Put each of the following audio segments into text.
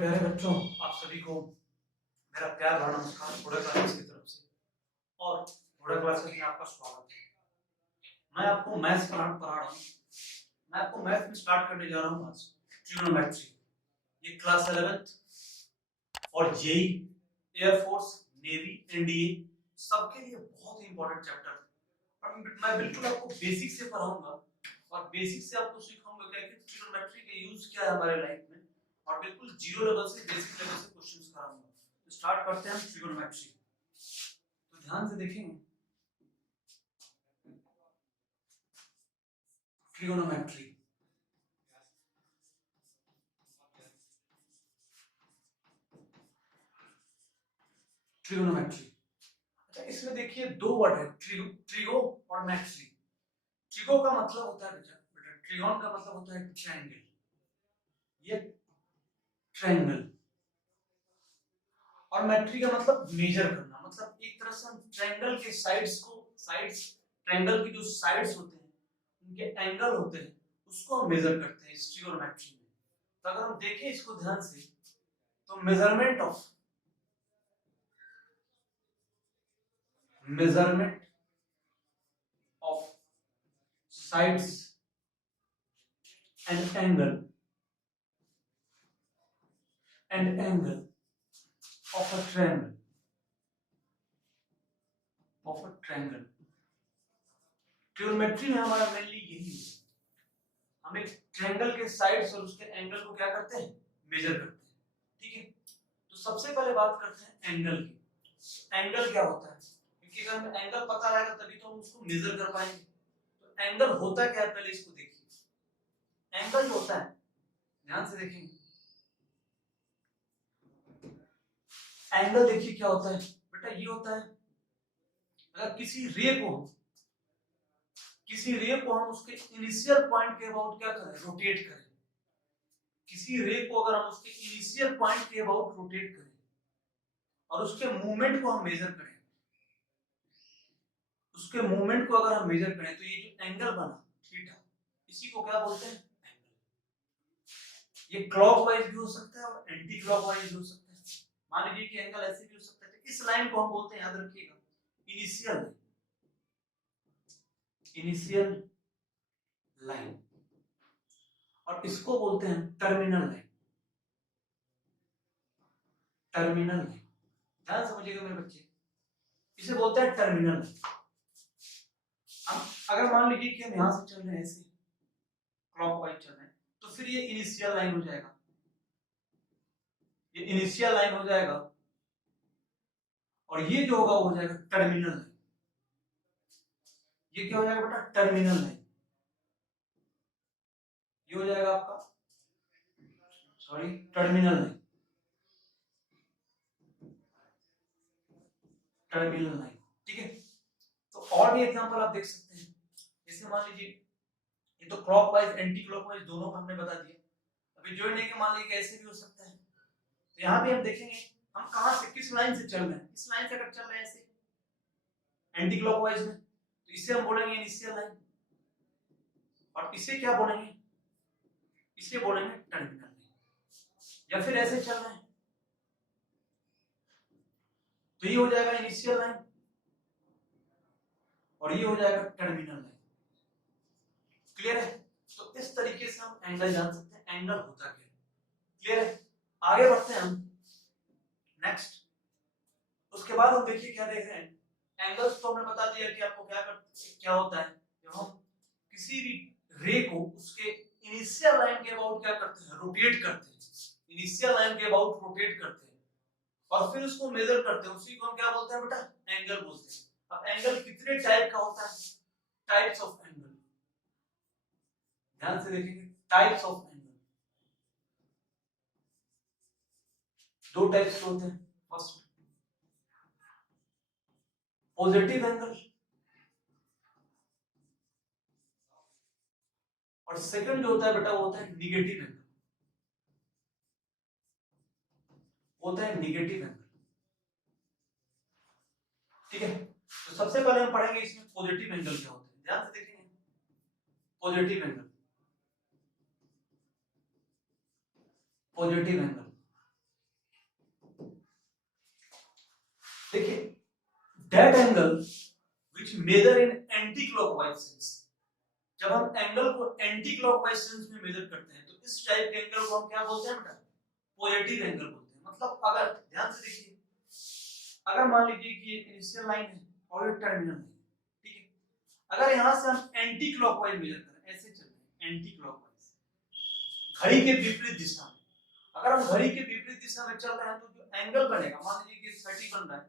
प्यारे बच्चों, आप सभी को मेरा प्यार भरा नमस्कार घोड़ा क्लासेस की तरफ से। और घोड़ा क्लासेस में आपका स्वागत है। मैं आपको मैथ्स पढ़ा रहा हूँ। मैं आपको मैथ में स्टार्ट करने जा रहा हूँ आज ट्रिग्नोमेट्री। ये क्लास 11th और जेई, एयरफोर्स, नेवी, एनडीए सबके लिए बहुत ही इंपॉर्टेंट चैप्टर है। और मैं बिल्कुल आपको बेसिक से पढ़ाऊंगा और बेसिक से आपको सिखाऊंगा क्या कि ट्रिग्नोमेट्री का यूज क्या है हमारे लाइफ में, और बिल्कुल जीरो लेवल से बेसिक लेवल से क्वेश्चंस कराऊंगा। तो स्टार्ट करते हैं हम ट्रिग्नोमेट्री। तो ध्यान से देखेंगे ट्रिगोनोमेट्री। ट्रिगोनोमेट्री, अच्छा इसमें देखिए दो वर्ड है, ट्रिगो और मैट्री। ट्रिगो का मतलब होता है बेटा ट्रिगोन का मतलब होता है ट्रायंगल। ये ट्रायंगल और मैट्री का मतलब मेजर करना, मतलब एक तरह से हम ट्रायंगल के साइड्स ट्रायंगल की जो साइड्स होते हैं उनके एंगल होते हैं उसको हम मेजर करते हैं इस ट्रिगोनोमेट्री में। तो अगर हम देखें इसको ध्यान से तो measurement of sides and angle of a triangle. Trigonometry में हमारा मेनली यही है, हम एक ट्रायंगल के साइड्स और उसके एंगल को क्या करते हैं, मेजर करते हैं। ठीक है, तो सबसे पहले बात करते हैं एंगल की। एंगल क्या होता है, क्योंकि अगर हमें एंगल पता रहेगा तभी तो हम उसको मेजर कर पाएंगे। तो एंगल होता क्या है पहले इसको देखिए। एंगल जो होता है, ध्यान से देखेंगे, एंगल देखिए क्या होता है बेटा। ये होता है अगर किसी रे को हम उसके इनिशियल पॉइंट के अबाउट क्या करें, रोटेट करें। किसी रे को अगर हम उसके इनिशियल पॉइंट के अबाउट रोटेट करें और उसके मूवमेंट को हम मेजर करें, उसके मूवमेंट को अगर हम मेजर करें तो ये जो एंगल बना थीटा, इसी को क्या बोलते हैं, एंगल। ये क्लॉकवाइज भी हो सकता है और एंटी क्लॉकवाइज भी हो सकता है। मान लीजिए कि एंगल ऐसे भी हो सकता है। इस लाइन को हम बोलते हैं, याद रखिएगा, इनिशियल लाइन, और इसको बोलते हैं टर्मिनल लाइन। टर्मिनल लाइन, ध्यान समझिएगा मेरे बच्चे, इसे बोलते हैं टर्मिनल लाइन। हम अगर मान लीजिए कि हम यहां से चल रहे हैं ऐसे क्लॉकवाइज चल रहे हैं, तो फिर ये इनिशियल लाइन हो जाएगा, ये इनिशियल लाइन हो जाएगा, और ये जो होगा वो हो जाएगा टर्मिनल लाइन। ये क्या हो जाएगा बेटा, टर्मिनल लाइन। ये हो जाएगा आपका, sorry, terminal line. Terminal line, ठीक है। तो और भी एग्जांपल आप देख सकते हैं, जैसे मान लीजिए ये तो क्लॉकवाइज एंटी क्लॉकवाइज दोनों हमने बता दिया। अभी जो नहीं कि मान लीजिए ऐसे भी हो सकता है, तो यहाँ भी हम देखेंगे हम कहां से, किस लाइन से चल रहे हैं। इस लाइन से अगर चल रहे हैं ऐसे एंटी क्लॉकवाइज में, तो इसे हम बोलेंगे इनिशियल लाइन, और इसे क्या बोलेंगे, इसे बोलेंगे टर्मिनल लाइन। या फिर ऐसे चल रहे हैं तो ये हो जाएगा इनिशियल लाइन और ये हो जाएगा टर्मिनल लाइन। क्लियर है? तो इस तरीके से हम एंगल जान सकते हैं, एंगल होता क्या है। क्लियर है? आगे बढ़ते हैं हम नेक्स्ट। उसके बाद हम देखिए क्या देख रहे हैं, एंगल्स तो हमने बता दिया कि आपको क्या होता है। जब हम किसी भी रे को उसके इनिशियल लाइन के अबाउट क्या करते हैं, रोटेट करते हैं। इनिशियल लाइन के अबाउट रोटेट करते हैं और फिर उसको मेजर करते हैं, उसी को हम क्या बोलते हैं बेटा, एंगल बोलते हैं। अब एंगल कितने टाइप का होता है, टाइप्स ऑफ एंगल, ध्यान से देखेंगे, टाइप्स ऑफ एंगल दो टाइप्स के होते हैं। फर्स्ट पॉजिटिव एंगल, और सेकंड जो होता है बेटा वो होता है निगेटिव एंगल, होता है निगेटिव एंगल। ठीक है, तो सबसे पहले हम पढ़ेंगे इसमें पॉजिटिव एंगल क्या होते हैं। ध्यान से देखेंगे, positive angle, positive angle that angle which measure in anti clockwise sense। जब हम एंगल को एंटी क्लॉकवाइज सेंस में मेजर करते हैं तो इस टाइप के एंगल को हम क्या बोलते हैं बेटा, पॉजिटिव एंगल बोलते हैं। मतलब अगर ध्यान से देखिए, अगर मान लीजिए कि ये इनिशियल लाइन है और ये टर्मिनल लाइन, ठीक है, अगर यहां से हम एंटी क्लॉकवाइज मेजर करें, ऐसे चल रहे हैं एंटी क्लॉकवाइज घड़ी के विपरीत दिशा में, अगर हम घड़ी के विपरीत दिशा में चल रहे हैं तो जो एंगल बनेगा, मान लीजिए कि 30 बन रहा है,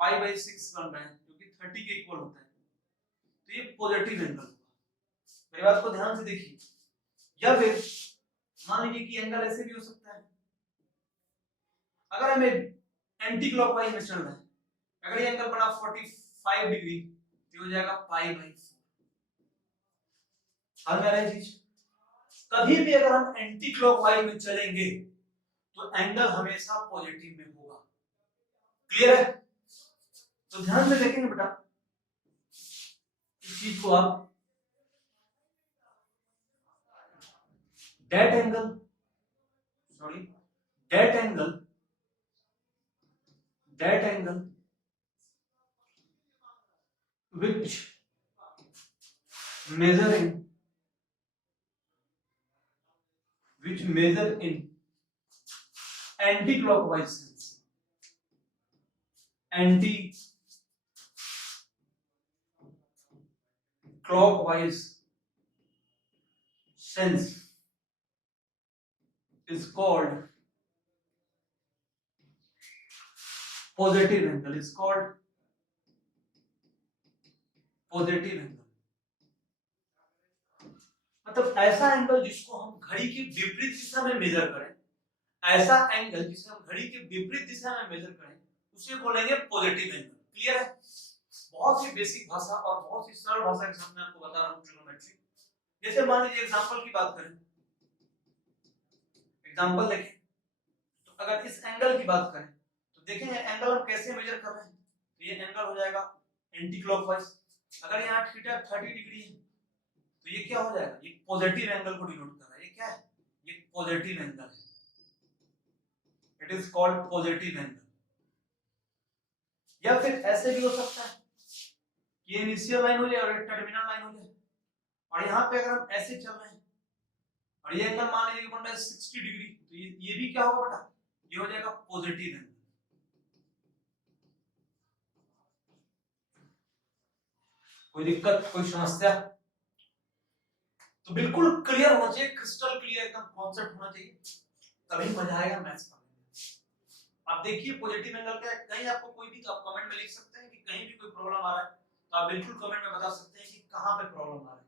π/6 बन रहा है जो कि 30 के इक्वल होता है, तो ये पॉजिटिव एंगल होगा। मेरी बात को ध्यान से देखिए। या फिर मान लीजिए कि एंगल ऐसे भी हो सकता है, अगर हमें एंटी क्लॉकवाइज में चल रहा है, अगर ये एंगल बना 45 डिग्री तो हो जाएगा π/4। समझ में आ रहा है चीज? कभी भी अगर हम एंटी क्लॉकवाइज में चलेंगे तो एंगल हमेशा पॉजिटिव में होगा। क्लियर है? तो ध्यान से देखेंगे बेटा इस चीज को आप, that angle which measure in anti-clockwise sense is called positive angle, मतलब ऐसा एंगल जिसको हम घड़ी के विपरीत दिशा में मेजर करें, ऐसा एंगल जिसे हम घड़ी के विपरीत दिशा में मेजर करें उसे बोलेंगे पॉजिटिव एंगल। क्लियर है? बहुत ही बेसिक भाषा और बहुत ही सरल भाषा के साथ मैं आपको बता रहा हूं ट्रिग्नोमेट्री। जैसे मान लीजिए एग्जांपल की बात करें, एग्जांपल देखें, तो अगर इस एंगल की बात करें तो देखेंगे एंगल हम कैसे मेजर कर रहे हैं, तो ये एंगल हो जाएगा एंटी क्लॉकवाइज। अगर यहाँ थीटा 30 डिग्री है तो ये क्या हो जाएगा, ये पॉजिटिव एंगल को डिनोट कर रहा है। ये क्या है, ये पॉजिटिव एंगल है, it is called positive angle. या फिर ऐसे भी हो सकता है कि ये इनिशियल लाइन हो जाए और ये टर्मिनल लाइन हो जाए, और यहाँ पे अगर हम ऐसे चल रहे हैं और ये एंगल मान लीजिए बन रहा है 60 डिग्री, तो ये भी क्या होगा बेटा, ये हो जाएगा पॉजिटिव एंगल। कोई दिक्कत, कोई समस्या? तो बिल्कुल क्लियर होना चाहिए, क्रिस्टल क्लियर एकदम कॉन्सेप्ट होना चाहिए, तभी मजा आएगा मैथ्स पढ़ने में। आप देखिए पॉजिटिव एंगल क्या है, कहीं आपको कोई भी, आप कमेंट में लिख सकते हैं कि कहीं भी कोई प्रॉब्लम आ रहा है तो आप बिल्कुल कमेंट में बता सकते हैं कि कहां पे प्रॉब्लम आ रहा है।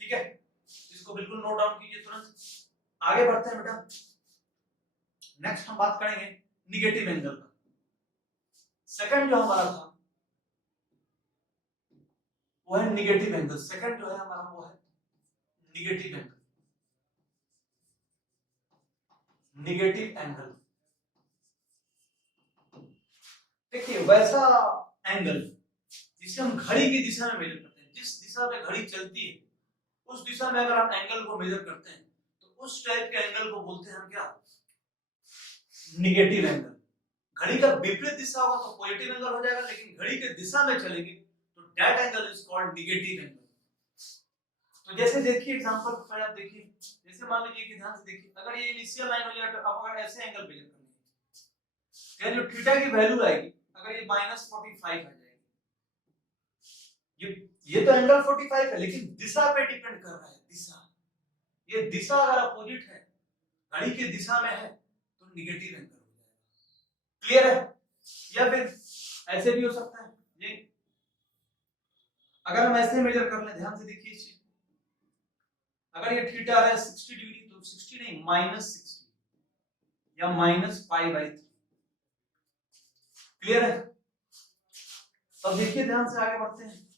ठीक है, इसको बिल्कुल नोट डाउन कीजिए तुरंत। आगे बढ़ते हैं बेटा, नेक्स्ट हम बात करेंगे निगेटिव एंगल का। सेकंड जो हमारा था वो है निगेटिव एंगल। सेकंड जो है हमारा वो है निगेटिव एंगल। निगेटिव एंगल देखिए वैसा एंगल जिसे हम घड़ी की दिशा में मेजर करते हैं, जिस दिशा में घड़ी चलती है उस दिशा में अगर हम एंगल को मेजर करते हैं तो उस टाइप के एंगल को बोलते हैं हम क्या, निगेटिव एंगल। घड़ी का विपरीत दिशा होगा तो पॉजिटिव एंगल हो जाएगा, लेकिन घड़ी के दिशा में चलेंगे तो that angle is called negative angle. तो जैसे देखिए एग्जांपल पर आप देखिए, जैसे मान लीजिए कि ध्यान से देखिए, अगर ये इनिशियल लाइन हो जाए तो आप अगर ऐसे एंगल मेजर करेंगे तो जो थीटा की वैल्यू आएगी, अगर ये -45 आ जाएगी, ये तो एंगल 45 है लेकिन दिशा पे डिपेंड कर रहा है। दिशा, ये दिशा अगर अपोजिट है, घड़ी की दिशा में है तो निगेटिव एंगल हो जाएगा। क्लियर है? या फिर ऐसे भी हो सकता है, ये अगर हम ऐसे मेजर कर ले, ध्यान से देखिए इस चीज, अगर ये थीटा आ रहा है 60 डिग्री तो 60 नहीं -60 या -π/3। क्लियर है? अब देखिए ध्यान से आगे बढ़ते हैं।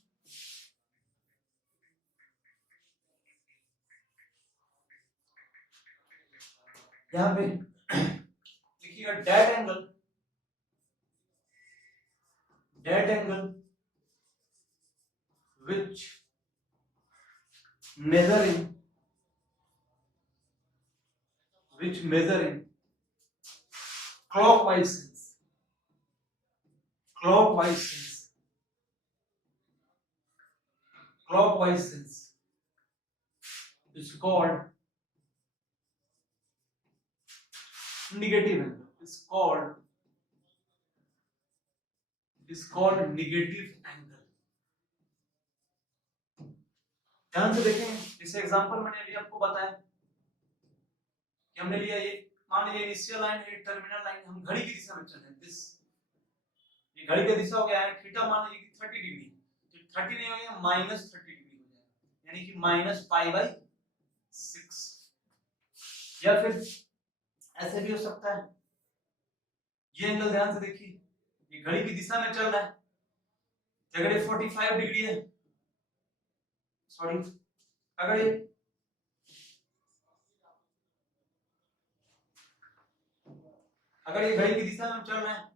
यहाँ पे लिखिएगा that angle which measure in clockwise sense clockwise sense is called negative angle, is called negative angle। ध्यान से देखें, इस एग्जांपल मैंने अभी आपको बताया कि हमने लिया ये, मान लीजिए इनिशियल लाइन है, टर्मिनल लाइन, हम घड़ी की दिशा में चल रहे हैं, दिस ये घड़ी की दिशा हो गया है थीटा, मान लीजिए 30 डिग्री, तो 30 नहीं हो गया -30 डिग्री हो जाएगा, यानी कि -π/6। या फिर ऐसे भी हो सकता है, ये एंगल ध्यान से देखिए, ये घड़ी की दिशा में चल रहा है, अगर ये 45 डिग्री है, सॉरी अगर ये घड़ी की दिशा में चल रहा है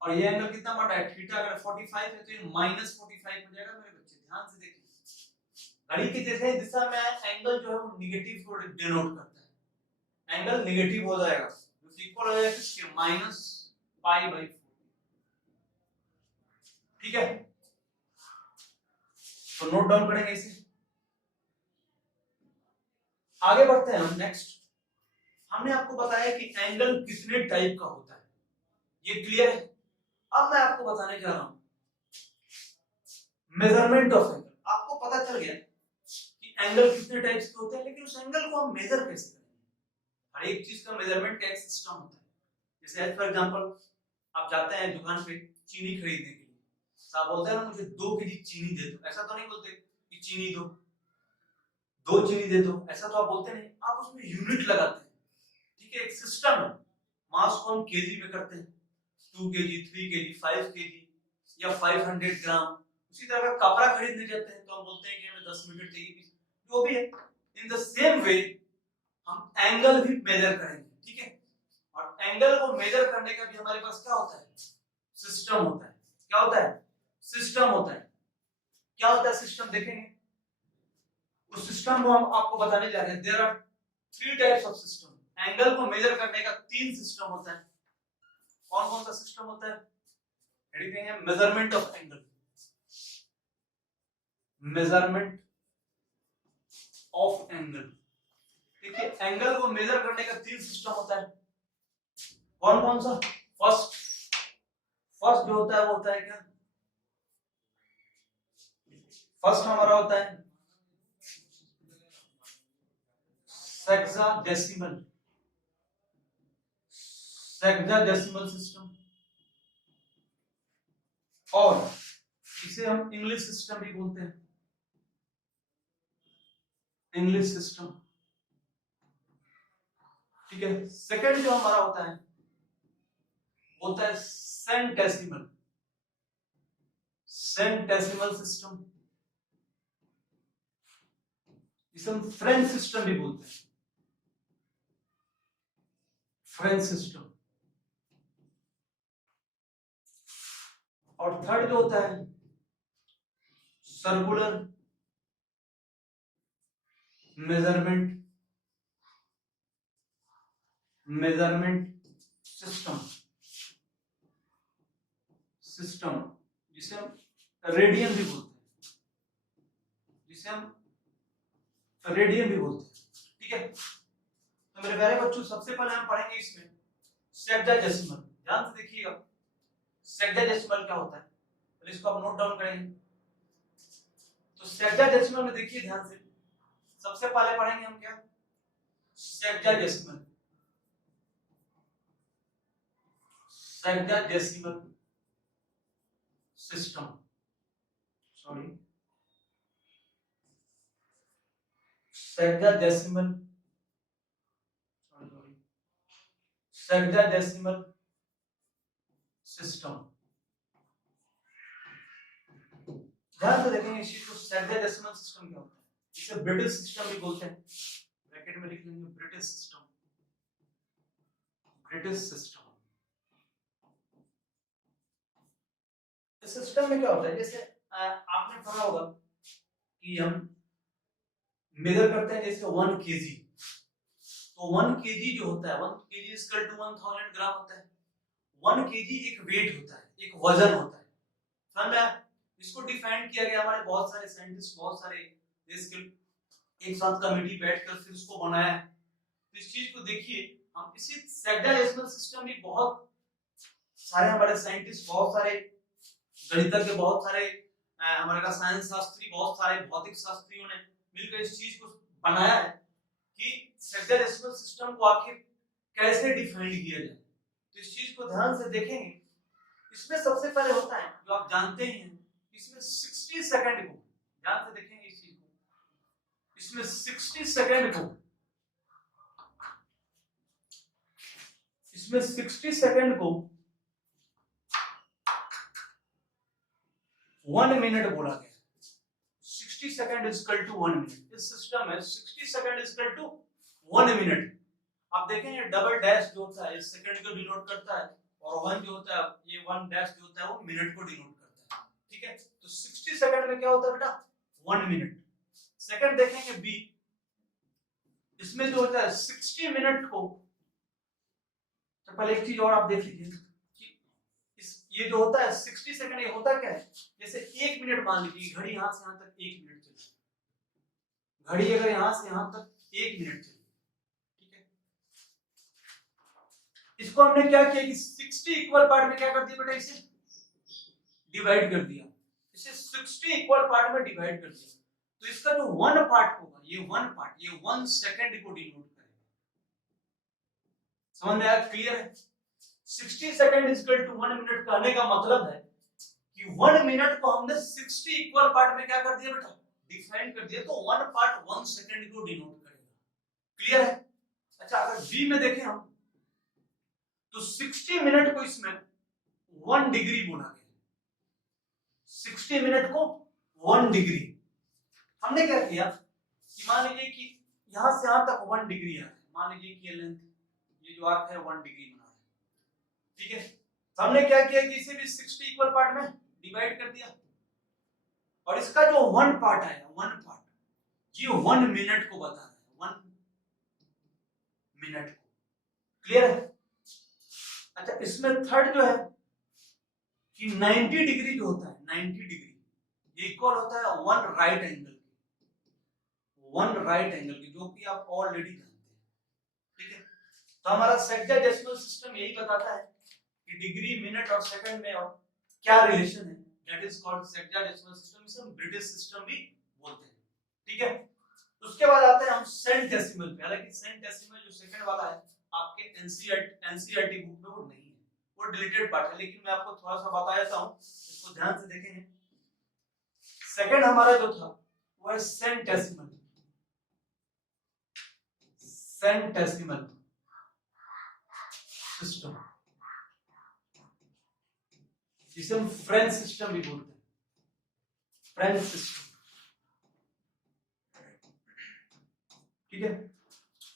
और ये एंगल कितना बड़ा है, थीटा, अगर 45 है तो ये -45 हो जाएगा मेरे बच्चे। ध्यान से देखिए, घड़ी की जैसे दिशा में एंगल जो है वो नेगेटिव को डिनोट करता है, एंगल नेगेटिव हो जाएगा, जो इक्वल हो जाएगा किसके, -π/4। ठीक है, तो नोट डाउन करेंगे इसे, आगे बढ़ते हैं हम। नेक्स्ट हमने आपको बताया कि एंगल कितने टाइप का होता है, ये क्लियर है। अब मैं आपको बताने जा रहा हूं मेजरमेंट ऑफ एंगल। आपको पता चल गया कि एंगल कितने टाइप्स के होते हैं, लेकिन उस एंगल को हम मेजर कैसे करेंगे। हर एक चीज का मेजरमेंट का एक सिस्टम होता है। जैसे एज फॉर एग्जांपल आप जाते हैं दुकान पे चीनी खरीदने के लिए, तो आप बोलते हैं ना मुझे 2 केजी चीनी दे दो, ऐसा तो नहीं बोलते कि चीनी दो, 2 चीनी दे दो, ऐसा तो आप बोलते नहीं, आप उसमें यूनिट लगाते हैं। ठीक है, एक सिस्टम है, मास को हम केजी में करते हैं, 2 केजी, 3 केजी, 5 केजी या 500 ग्राम। उसी तरह का कपड़ा खरीदने जाते हैं तो हम बोलते हैं कि हमें 10 मीटर चाहिए, जो भी है। इन द सेम वे हम एंगल भी मेजर करेंगे। ठीक है, और एंगल को मेजर करने का भी हमारे पास क्या होता है, सिस्टम होता है। क्या होता है, सिस्टम होता है। क्या होता है सिस्टम, देखेंगे उस सिस्टम को हम आपको बताने जा रहे हैं। There are 3 types of system. Angle को मेजर करने का 3 सिस्टम होता है। कौन कौन सा सिस्टम होता है, हेडिंग है measurement of angle, measurement of angle. देखिए एंगल को मेजर करने का 3 सिस्टम होता है। कौन कौन सा, फर्स्ट जो होता है वो होता है क्या, फर्स्ट हमारा होता है सेक्साडेसिमल सिस्टम, और इसे हम इंग्लिश सिस्टम भी बोलते हैं, इंग्लिश सिस्टम। ठीक है, सेकंड जो हमारा होता है सेंटेसिमल, सेंटेसिमल सिस्टम, इसे हम फ्रेंच सिस्टम भी बोलते हैं, फ्रेंच सिस्टम। और थर्ड जो होता है सर्कुलर मेजरमेंट सिस्टम, जिसे हम रेडियन भी बोलते हैं, ठीक है। तो मेरे प्यारे बच्चों, सबसे पहले हम पढ़ेंगे इसमें सेक्साडेसिमल। ध्यान से देखिएगा सेक्साडेसिमल क्या होता है, तो इसको आप नोट डाउन करेंगे। तो सेक्साडेसिमल में देखिए ध्यान से, सबसे पहले पढ़ेंगे हम क्या, सेक्साडेसिमल सिस्टम, सेक्साडेसिमल सिस्टम। ध्यान से देखेंगे इस चीज को, सेक्साडेसिमल सिस्टम क्या होता है। इसे ब्रिटिश सिस्टम भी बोलते हैं, ब्रैकेट में लिख लेंगे ब्रिटिश सिस्टम। इस सिस्टम में क्या होता है, जैसे आपने पढ़ा होगा कि हम मेजर करते हैं जैसे 1 केजी, तो 1 केजी जो होता है 1 केजी इक्वल टू 1000 ग्राम होता है। 1 केजी एक वेट होता है, एक वजन होता है, समझ में आया? इसको डिफाइन किया गया, हमारे बहुत सारे साइंटिस्ट, बहुत सारे देश के एक साथ कमेटी बैठकर फिर उसको बनाया है। तो इस चीज को देखिए, हम इसी सेक्डाडेसिमल सिस्टम में बहुत सारे हमारे साइंटिस्ट, बहुत सारे गणितज्ञ, बहुत सारे हमारे रसायन शास्त्री, बहुत सारे भौतिक शास्त्रियों ने मिलकर इस चीज को बनाया है कि सेक्डाडेसिमल सिस्टम को आखिर कैसे डिफाइन किया जाए। तो इस चीज को ध्यान से देखेंगे। इसमें सबसे पहले होता है, जो आप जानते ही हैं, इसमें 60 सेकंड को, ध्यान से देखेंगे इस चीज को, इसमें 60 सेकंड को, इसमें 60 सेकंड को 1 मिनट बोला गया। 60 second is equal to 1 minute. इस सिस्टम में 60 second is equal to 1 minute. आप देखेंगे डबल डैश जो होता है सेकंड को डिनोट करता है, और 1 जो होता है, ये 1 डैश जो होता है वो मिनट को डिनोट करता है। ठीक है, तो 60 सेकंड में क्या होता है बेटा, 1 मिनट। सेकंड देखेंगे बी, इसमें जो होता है 60 मिनट को, तो पहले एक चीज और आप देख लीजिए कि ये जो होता है 60 सेकंड, ये होता क्या है, जैसे 1 मिनट मान लीजिए, घड़ी यहां से यहां तक 1 मिनट चली, घड़ी अगर यहां से यहां तक 1 मिनट चली, ठीक है, इसको हमने क्या किया कि 60 इक्वल पार्ट में क्या कर दिया बेटा, इसे डिवाइड कर दिया, इसे 60 इक्वल पार्ट में डिवाइड कर दिया। तो इसका जो 1 पार्ट होगा, ये 1 पार्ट, ये 1 सेकंड को डिनोट करेगा। समझ में आया, क्लियर है? 60 second is equal to 1 minute कहने का मतलब है कि 1 मिनट को हमने 60 इक्वल पार्ट में क्या कर दिया बेटा, डिफाइन कर दिया। तो 1 पार्ट 1 सेकंड को डिनोट करेगा। क्लियर है? अच्छा, अगर बी में देखें हम, तो 60 मिनट को इसमें 1 डिग्री बोला गया। 60 मिनट को 1 डिग्री। हमने क्या किया कि मान लीजिए कि यहां से यहां तक 1 डिग्री आ रहा है, मान लीजिए कि ये लेंथ, ये जो आर्क है 1 डिग्री बना है, ठीक है। तो हमने क्या किया कि इसे भी 60 इक्वल पार्ट में डिवाइड कर दिया, और इसका जो 1 पार्ट आया, 1 पार्ट, ये 1 मिनट को बता रहा है, 1 मिनट को। क्लियर है? अच्छा, इसमें थर्ड जो है कि 90 डिग्री जो होता है, 90 डिग्री ये इक्वल होता है 1 राइट एंगल के, 1 राइट एंगल के, जो कि आप ऑलरेडी जानते हैं। ठीक है, तो हमारा सेक्डाडेसिमल सिस्टम यही बताता है कि डिग्री, मिनट और सेकंड में और क्या रिलेशन है। That is called sexagesimal system. इसे हम ब्रिटिश सिस्टम भी बोलते हैं। ठीक है, उसके बाद आते हैं हम सेंटेसिमल पे। हालांकि सेंटेसिमल जो सेकंड वाला है आपके एनसीईआरटी बुक में वो नहीं है, वो डिलीटेड पार्ट है, लेकिन मैं आपको थोड़ा सा बता देता हूं, इसको ध्यान से देखेंगे। सेकंड हमारा जो था वो है सेंटेसिमल। सेंटेसिमल सिस्टम, जिसे हम फ्रेंच सिस्टम भी बोलते हैं, फ्रेंच सिस्टम। ठीक है,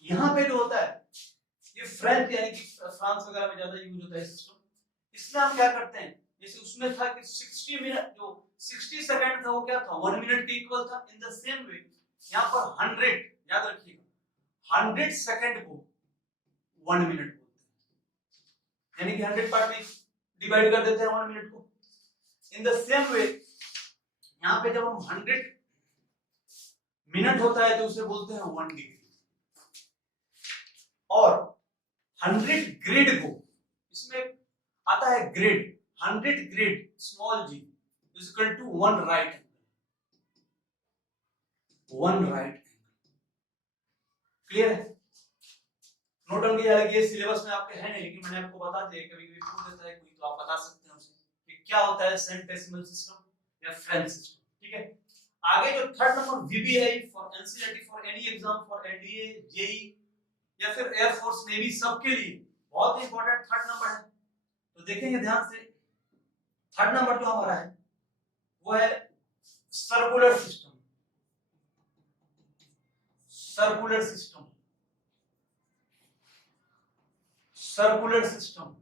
यहां पे जो होता है ये फ्रेंच यानी कि फ्रांस वगैरह में ज्यादा यूज होता है सिस्टम। इसमें हम क्या करते हैं, जैसे उसमें था कि 60 मिनट, जो 60 सेकंड था वो क्या था, 1 मिनट के इक्वल था। इन द सेम वे यहां पर 100, याद रखिएगा, 100 सेकंड को 1 मिनट बोलते हैं, यानी कि 100 पार्ट में डिवाइड कर देते हैं 1 मिनट को। इन द सेम वे यहां पे जब हम 100 मिनट होता है तो उसे बोलते हैं 1 डिग्री। और 100 ग्रेड को, इसमें आता है grade, 100 grade small g is equal to 1 right angle, 1 right angle. Clear है? नोट डाउन किया, ये सिलेबस में आपके है नहीं, लेकिन मैंने आपको बता दिया, कभी कभी पूछ देता है कोई तो आप बता सकते हैं उसे कि क्या होता है सेंटेसिमल सिस्टम या फ्रेंच सिस्टम। ठीक है, आगे जो third number VBI for NCERT for any exam, for NDA, JEE या फिर एयरफोर्स, नेवी, सबके लिए बहुत इंपॉर्टेंट थर्ड नंबर है। तो देखेंगे ध्यान से, थर्ड नंबर जो हमारा है वो है circular system. Circular system, circular system,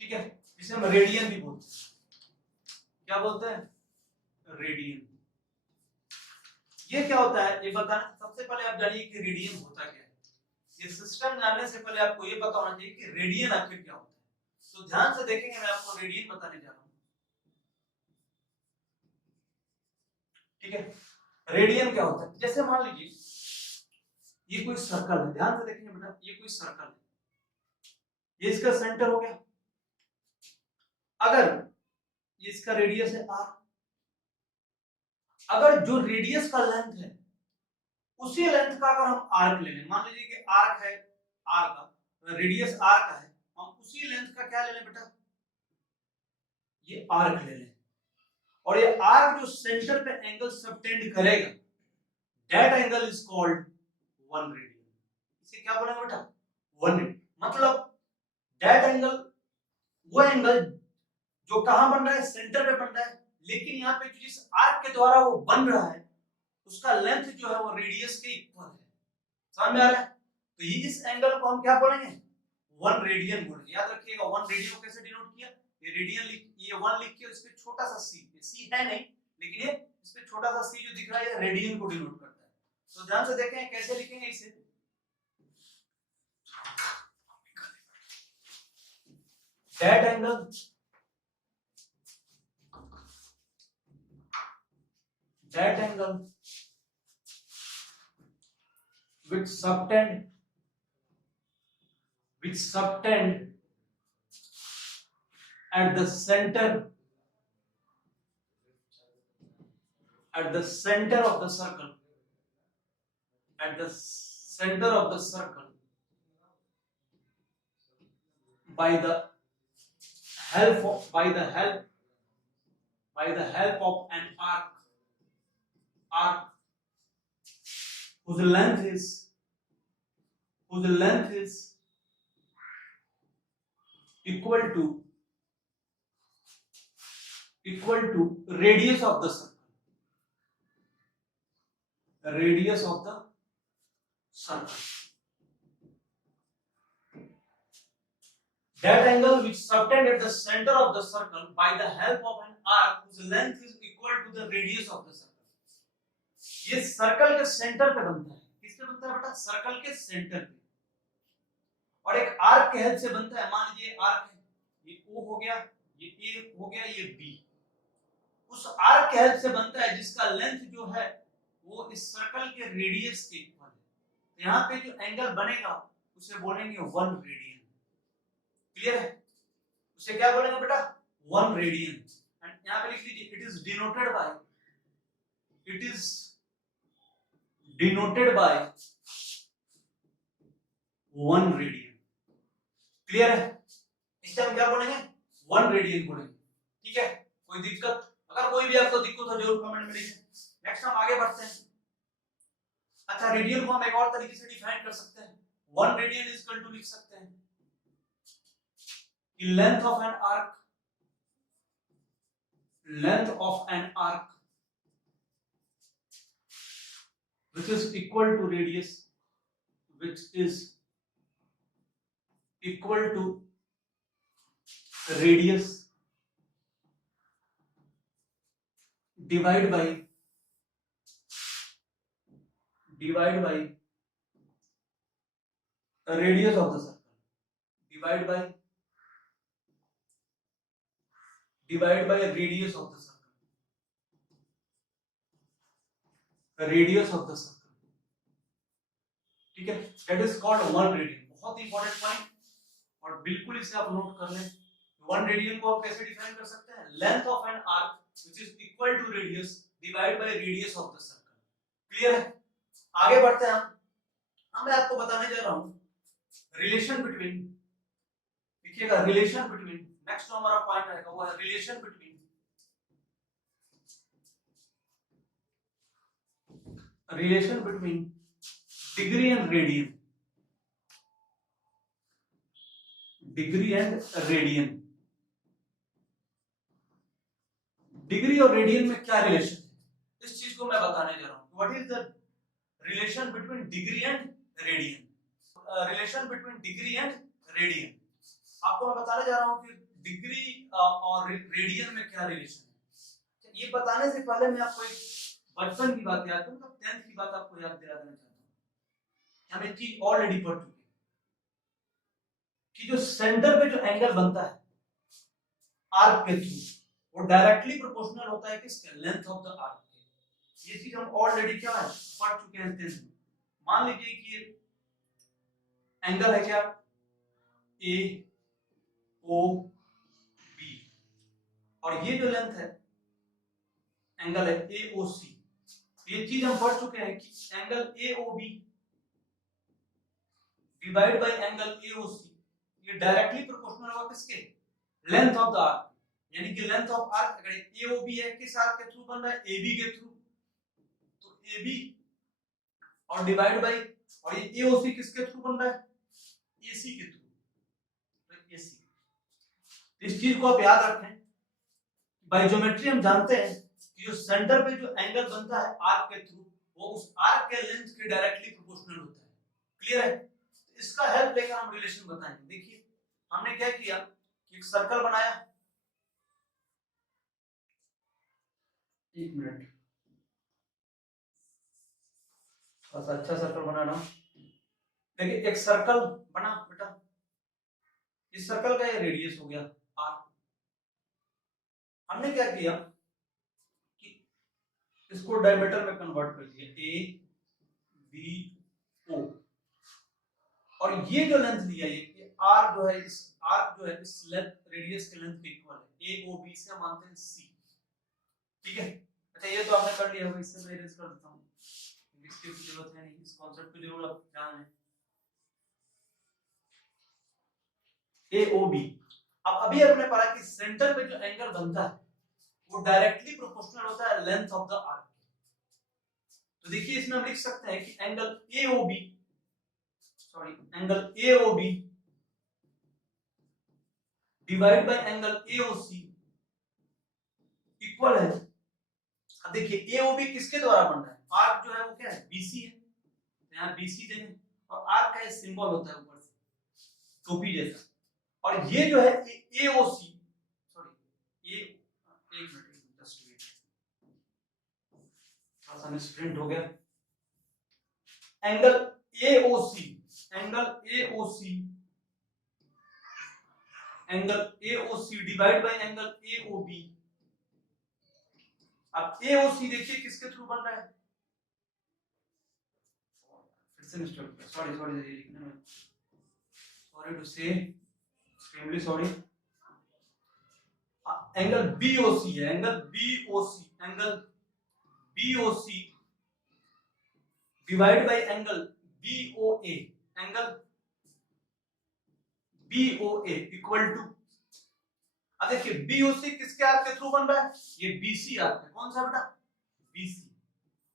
ठीक है, जिसे हम रेडियन भी बोलते हैं। क्या बोलते हैं? रेडियन। ये क्या होता है ये बताना, सबसे पहले आप जानिए कि रेडियन होता क्या है। ये सिस्टम जानने से पहले आपको ये पता होना चाहिए कि रेडियन आखिर क्या होता है। तो ध्यान से देखेंगे, मैं आपको रेडियन बताने जा रहा हूं। ठीक है। रेडियन क्या होता है, जैसे मान लीजिए ये कोई सर्कल है, ध्यान से देखिए बेटा, ये कोई सर्कल है, ये इसका सेंटर हो गया। अगर ये इसका रेडियस है r, अगर जो रेडियस का लेंथ है उसी लेंथ का अगर हम आर्क ले लें, मान लीजिए कि आर्क है r का, रेडियस r का है, हम उसी लेंथ का क्या ले लें बेटा, ये आर्क ले लें, और ये आर्क जो सेंटर पे एंगल सबटेंड करेगा, that angle is called 1 radian. इसे क्या बोलेंगे बेटा, 1 रेडियन। मतलब दैट एंगल, वो एंगल जो कहां बन रहा है, सेंटर पे बन रहा है, लेकिन यहाँ पे जिस आर्क के द्वारा वो बन रहा है उसका लेंथ जो है वो रेडियस के इक्वल है। समझ में आ रहा है? तो ये इस एंगल को हम क्या बोलेंगे, 1 रेडियन बोलेंगे। याद रखिएगा 1 रेडियन को कैसे डिनोट किया, ये रेडियन ये 1 लिख के इस पे छोटा सा c है नहीं, लेकिन ये इस पे छोटा सा c जो दिख रहा है ये रेडियन को डिनोट करता है। तो ध्यान से देखें कैसे लिखेंगे इसे, that angle which subtend at the center of the circle, by the help of an arc whose length is equal to radius of the circle, that angle which subtend at the center of the circle by the help of an arc whose length is equal to the radius of the circle। ये circle के centre पे बनता है, किस पे बनता है बेटा, सर्कल के सेंटर पे, और एक आर्क के हेल्प से बनता है। मान लीजिए आर्क है, ये O हो गया, ये A हो गया, ये B, उस आर्क के हेल्प से बनता है जिसका लेंथ जो है वो इस सर्कल के रेडियस के इक्वल है। तो यहाँ पे जो एंगल बनेगा उसे बोलेंगे 1 रेडियन। क्लियर है? उसे क्या बोलेंगे बेटा, 1 रेडियन। एंड यहाँ पे लिख लीजिए it is denoted by 1 radian. Clear है? इसे हम क्या बोलेंगे, 1 रेडियन बोलेंगे। ठीक है, कोई दिक्कत, अगर कोई भी आपको दिक्कत हो जरूर कमेंट में लिखें। नेक्स्ट हम आगे बढ़ते हैं। अच्छा, रेडियन को हम एक और तरीके से डिफाइन कर सकते हैं। 1 रेडियन इज इक्वल टू लिख सकते हैं कि length of an arc which is equal to radius, divide by radius of the circle, divide by radius of the circle, ठीक है, that is called 1 रेडियन। बहुत इंपॉर्टेंट पॉइंट, और बिल्कुल इसे आप नोट कर लें। 1 रेडियन को आप कैसे डिफाइन कर सकते हैं, length of an arc which is equal to radius divided by radius of the circle। Clear है? आगे बढ़ते हैं हम मैं आपको बताने जा रहा हूं रिलेशन बिटवीन, देखिएगा रिलेशन बिटवीन, नेक्स्ट जो हमारा पॉइंट रहेगा वो है relation between degree and radian, degree और रेडियन में क्या रिलेशन है, इस चीज को मैं बताने जा रहा हूं। What is the relation between degree and radian, आपको मैं बताने जा रहा हूं कि डिग्री और रेडियन में क्या रिलेशन है। ये बताने से पहले मैं आपको एक बचपन की बात याद करूं, 10th की बात आपको याद दिला देना चाहता हूं। हम एक चीज ऑलरेडी पढ़ चुके हैं कि जो सेंटर पे जो एंगल बनता है आर्क के थ्रू, वो डायरेक्टली प्रोपोर्शनल होता है किसके, लेंथ ऑफ द आर्क के। ये चीज हम ऑलरेडी क्या है पढ़ चुके हैं 10th में। मान लीजिए कि एंगल है क्या ए ओ बी, और ये जो लेंथ है एंगल है ए ओ सी। ये चीज हम पढ़ चुके हैं कि angle A O B divide by angle A O C, ये डायरेक्टली प्रोपोर्शनल होगा किसके, लेंथ ऑफ द आर्क। यानी कि लेंथ ऑफ आर्क अगर ए ओ बी है किस आर्क के थ्रू बन रहा है, ए बी के थ्रू, तो ए बी और डिवाइड बाय, और ये ए ओ सी किसके थ्रू बन रहा है, ए सी के थ्रू, तो ए सी। इस चीज को आप याद रखें, बाय ज्योमेट्री हम जानते हैं कि जो सेंटर पे जो एंगल बनता है आर्क के थ्रू वो उस आर्क के लेंथ के डायरेक्टली प्रोपोर्शनल होता है। क्लियर है? इसका हेल्प लेकर हम रिलेशन बताएंगे। देखिए हमने क्या किया कि एक सर्कल बनाया, एक मिनट, थोड़ा सा अच्छा सर्कल बना रहा हूं। देखिए एक सर्कल बना बेटा, इस सर्कल का ये रेडियस हो गया आर। हमने क्या किया कि इसको डायमीटर में कन्वर्ट कर दिया, ए बी ओ, और ये जो लेंथ लिया ये आर जो है, इस आर जो है इस लेंथ रेडियस के लेंथ के इक्वल है। ए ओ बी से हम मानते हैं सी। ठीक है, अच्छा ये तो आपने कर लिया होगा, इससे मैं इरेज कर देता हूं, इसकी जरूरत है नहीं, इस कांसेप्ट की जरूरत आप जान लें। ए ओ बी, अब अभी अपने पढ़ा कि सेंटर पे जो एंगल बनता है वो डायरेक्टली प्रोपोर्शनल होता है लेंथ ऑफ द आर्क। तो देखिए इसमें हम लिख सकते हैं कि angle A O B, sorry angle A O B divide by angle A O C equal है। अब देखिए ए ओ बी किसके द्वारा बन रहा है, आर्क जो है वो क्या है, बीसी है, यहाँ बीसी देंगे, और आर्क का सिंबल होता है ऊपर से टोपी जैसा, और ये जो है ए ओ सी, सॉरी ये एक मिनट जस्ट वेट, थोड़ा सा मिसप्रिंट हो गया। Angle A O C, angle A O C, angle A O C divide by angle A O B. अब ए ओ सी देखिए किसके थ्रू बन रहा है, फिर से मिस्टेक, सॉरी सॉरी ये लिखने में, sorry to say, extremely sorry. Angle B O C है, angle B O C, angle B O C divide by angle B O A, angle B O A equal to, अब देखिए BOC किसके arc के through बन रहा है, ये BC arc है, कौन सा बेटा, बीसी,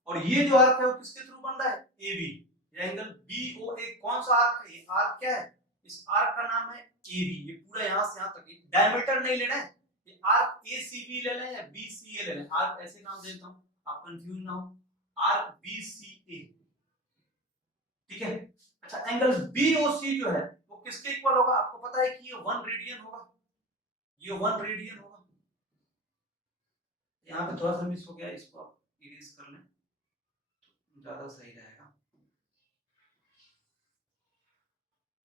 और ये जो आर्क है वो किसके थ्रू बन रहा है, एबी। एंगल बीओए कौन सा आर्क है, ये आर्क क्या है, इस आर्क का नाम है एबी। ये पूरा यहां से यहां तक, डायमीटर नहीं लेना है, ये आर्क एसीबी ले लें या बीसीए ले लें, आर्क ऐसे नाम देता हूं आप कंफ्यूज ना हो, आर्क बीसीए। ठीक है, अच्छा एंगल बीओसी जो है वो किसके इक्वल होगा, आपको पता है कि ये 1 रेडियन होगा, ये 1 रेडियन होगा। यहाँ पे थोड़ा सा मिस हो गया, इसको आप इरेज कर लें तो ज्यादा सही रहेगा।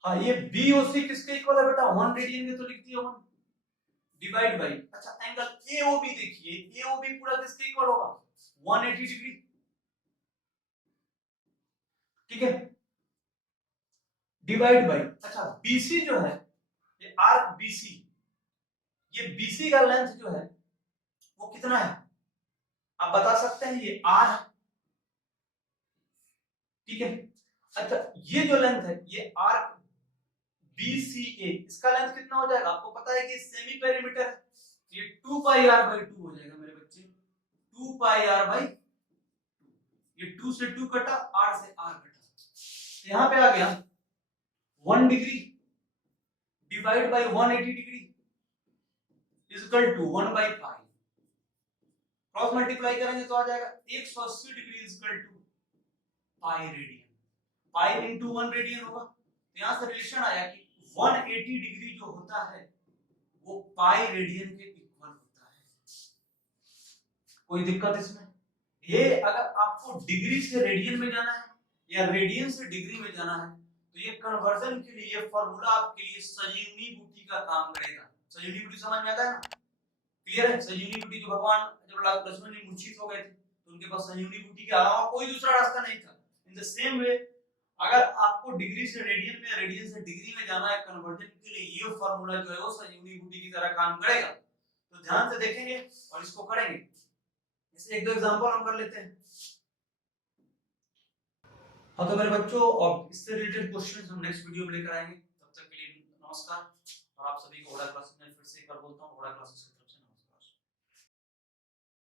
हाँ ये बीओसी किसके इक्वल है बेटा, 1 रेडियन के, तो लिख दिया 1 डिवाइड बाय, अच्छा एंगल एओबी देखिए, एओबी पूरा किसके इक्वल होगा, 180 डिग्री। ठीक है, डिवाइड बाय, अच्छा बीसी जो है, ये आर्क बीसी, ये बीसी का लेंथ जो है वो कितना है, आप बता सकते हैं, ये आर है। ठीक है, अच्छा ये जो लेंथ है ये आर्क बीसीए, इसका लेंथ कितना हो जाएगा, आपको पता है कि सेमी पेरीमीटर है, ये 2 पाई आर बाई 2 हो जाएगा मेरे बच्चे, 2 पाई आर बाई 2, ये 2 से 2 कटा, आर से आर कटा, तो यहां पे आ गया 1 degree divide by 180 degree is equal to 1 by pi, cross multiply करेंगे तो आ जाएगा 180 degree is equal to pi radian, pi into 1 radian होगा, तो यहां से रिलेशन आया कि 180 डिग्री जो होता है वो पाई रेडियन के इक्वल होता है। कोई दिक्कत इसमें, ये अगर आपको डिग्री से रेडियन में जाना है या रेडियन से डिग्री में जाना है तो ये कन्वर्जन के लिए फार्मूला आपके लिए संजीवनी बूटी का काम करेगा। संजीवनी बूटी समझ में आता है ना, क्लियर है, संजीवनी बूटी जो भगवान जब लक्ष्मण जी मूर्छित हो गए थे तो उनके पास संयुनी के अलावा कोई दूसरा रास्ता नहीं था। इन द सेम वे अगर आपको डिग्री से रेडियन में, रेडियन से डिग्री में जाना है कन्वर्जन के लिए, ये फार्मूला जो है वो संयुनी की तरह काम करेगा। तो ध्यान से देखेंगे और इसको करेंगे। इसे एक दो एग्जांपल हम कर लेते हैं। हाँ तो मेरे बच्चों, और इससे रिलेटेड क्वेश्चंस हम नेक्स्ट वीडियो में लेकर आएंगे। तब तक के लिए नमस्कार, और आप सभी को ओडा क्लासेस में फिर से एक बार बोलता हूँ, ओडा क्लासेस